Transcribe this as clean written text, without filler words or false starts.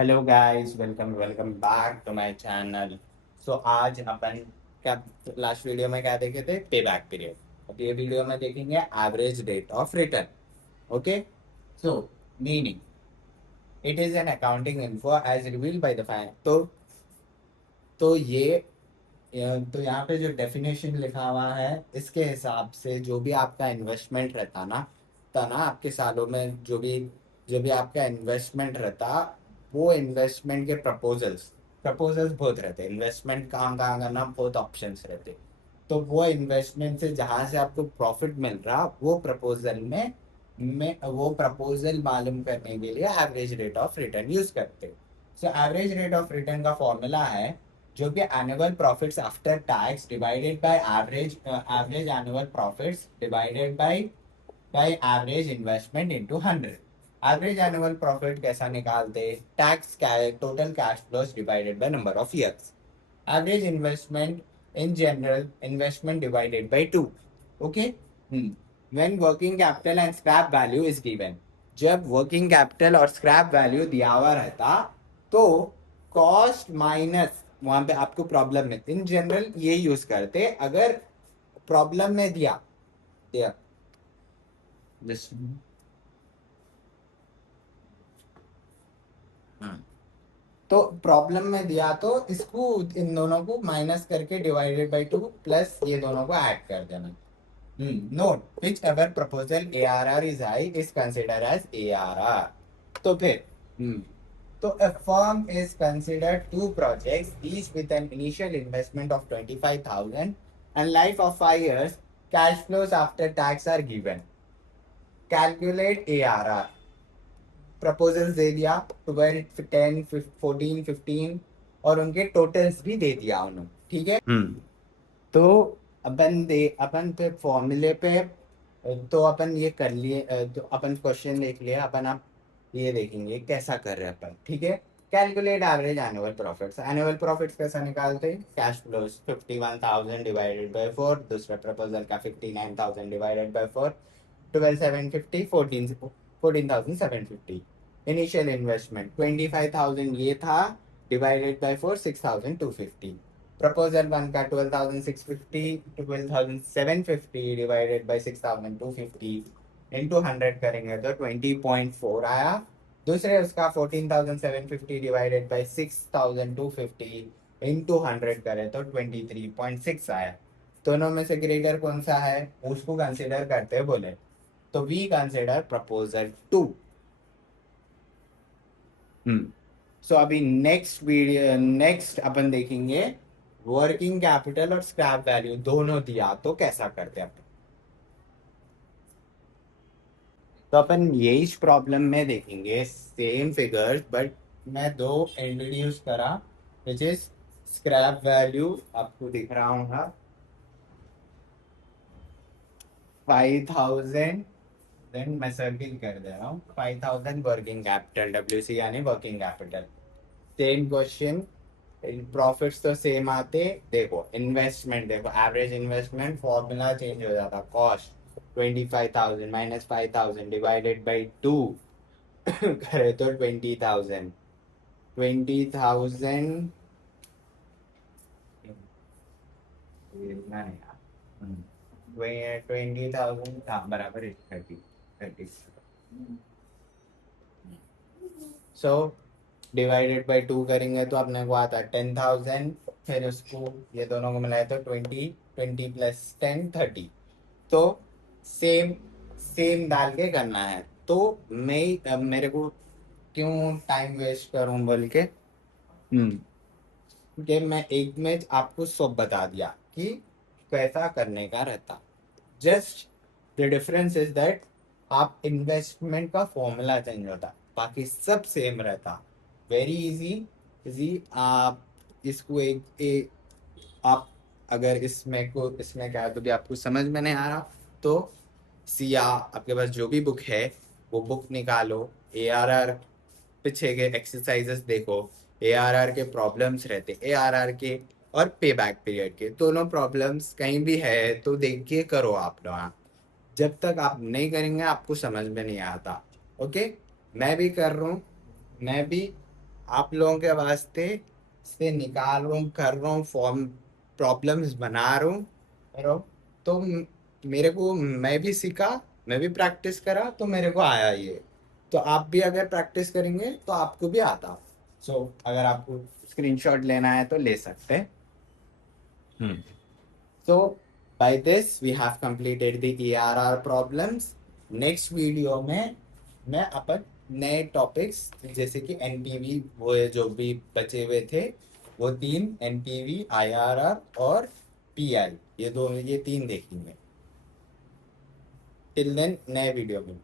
Hello guys, welcome welcome back to my channel. So आज अपन क्या लास्ट वीडियो में क्या देखे थे? पे बैक पीरियड। अब ये वीडियो में देखेंगे average rate of return. Okay, so meaning it is an accounting info as revealed by the fine. तो ये तो यहाँ पे जो डेफिनेशन लिखा हुआ है, इसके हिसाब से जो भी आपका इन्वेस्टमेंट रहता ना, आपके सालों में जो भी आपका इन्वेस्टमेंट रहता, वो इन्वेस्टमेंट के प्रपोजल्स प्रपोजल्स बहुत रहते। इन्वेस्टमेंट कहाँ कहाँ करना, बहुत ऑप्शंस रहते। तो वो इन्वेस्टमेंट से जहां से आपको प्रॉफिट मिल रहा, वो प्रपोजल मालूम करने के लिए average rate of return use करते। So average rate of return का फॉर्मूला है जो कि annual profits after tax divided by average annual profits divided by average investment into 100। Average annual profit कैसा निकालते? Tax total cash flows divided by number of years. Average investment in general investment divided by 2। Okay, when working capital and scrap value is given. जब working capital और scrap value दिया हुआ रहता, तो cost minus, वहां पे आपको problem में इन जनरल ये यूज करते। अगर प्रॉब्लम में दिया दिया Just- हाँ। तो प्रॉब्लम में दिया तो इसको, इन दोनों को माइनस करके डिवाइडेड बाय 2 प्लस ये दोनों को ऐड कर देना। Note whichever proposal ARR is high is consider as ARR। तो फिर तो a firm is considered two projects, each with an initial investment of 25,000 and life of 5 years. Cash flows after tax are given. Calculate ARR. Proposals दे दिया, 12, 10, 14, 15 और उनके totals भी दे दिया उन्होंने। ठीक है। तो अपन पे फॉर्मूले पे, तो अपन ये कर लिए, तो अपन क्वेश्चन देख लिया अपन। आप ये देखेंगे कैसा कर रहे हैं अपन। ठीक है। Calculate average annual profits. Annual profits कैसा निकालते हैं? Cash flows 51,000 divided by 4। दूसरा प्रपोजल का 59,000 डिवाइडेड बाय 4। 12,750, 14,750। इनिशियल इन्वेस्टमेंट 25,000 ये था, डिवाइडेड बाय 4 6,250। प्रपोजल 1 का 12,650, 12,750 डिवाइडेड बाय 6,250 इंटू 100 करेंगे तो 20.4 आया। दूसरे उसका 14,750 डिवाइडेड बाय 6,250 इंटू 100 करें तो 23.6 आया। दोनों में से ग्रेटर कौन सा है, उसको कंसिडर करते हैं बोले। तो वी कंसिडर प्रपोजल 2। सो अभी नेक्स्ट अपन देखेंगे वर्किंग कैपिटल और स्क्रैप वैल्यू दोनों दिया तो कैसा करते हैं अपन। तो अपन यही प्रॉब्लम में देखेंगे सेम फिगर्स, बट मैं दो इंट्रोड्यूस करा, विच इज स्क्रैप वैल्यू आपको दिख रहा होगा 5,000। देन मैं सर्किल कर दे रहा हूँ 5,000 वर्किंग कैपिटल, WC यानी working capital. Same question, profits तो सेम आते। देखो इन्वेस्टमेंट, देखो एवरेज इन्वेस्टमेंट फॉर्मूला चेंज हो जाता। कॉस्ट 25,000 माइनस 5,000 डिवाइडेड बाई 2 करे तो 20,000। 20,000 20,000 हाँ बराबर है 30। सो डिवाइडेड बाई 2 करेंगे तो अपने को आता है 10,000। फिर उसको ये दोनों को मिलाए तो 20, 20 प्लस 10 30। तो सेम सेम डाल के करना है। तो मेरे को क्यों टाइम वेस्ट करूं बोल के, कि मैं एक में आपको सब बता दिया कि कैसा करने का रहता। Just the difference is that आप इन्वेस्टमेंट का फॉर्मूला चेंज होता, बाकी सब सेम रहता। Very easy easy. आप इसको आप अगर इसमें क्या है तो भी आपको समझ में नहीं आ रहा, तो सिया आपके पास जो भी बुक है वो बुक निकालो। ARR पीछे के एक्सरसाइजेस देखो। ARR के प्रॉब्लम्स रहते, ARR के और पे बैक पीरियड के दोनों प्रॉब्लम्स कहीं भी है तो देख के करो आप लोग। जब तक आप नहीं करेंगे आपको समझ में नहीं आता। ओके, मैं भी कर रहा हूँ। मैं भी आप लोगों के वास्ते से निकाल रहा हूँ, कर रहा हूँ, फॉर्म प्रॉब्लम्स बना रहा हूँ, करो। तो मेरे को, मैं भी सीखा, मैं भी प्रैक्टिस करा, तो मेरे को आया ये। तो आप भी अगर प्रैक्टिस करेंगे तो आपको भी आता। सो अगर आपको स्क्रीनशॉट लेना है तो ले सकते हैं। So by this we have completed the ERR problems. Next video में मैं अपन नए टॉपिक्स जैसे कि एनपीवी, वो जो भी बचे हुए थे वो तीन, एनपीवी, आईआरआर और पीआई, ये दो, ये तीन देखेंगे। टिल देन नए वीडियो में।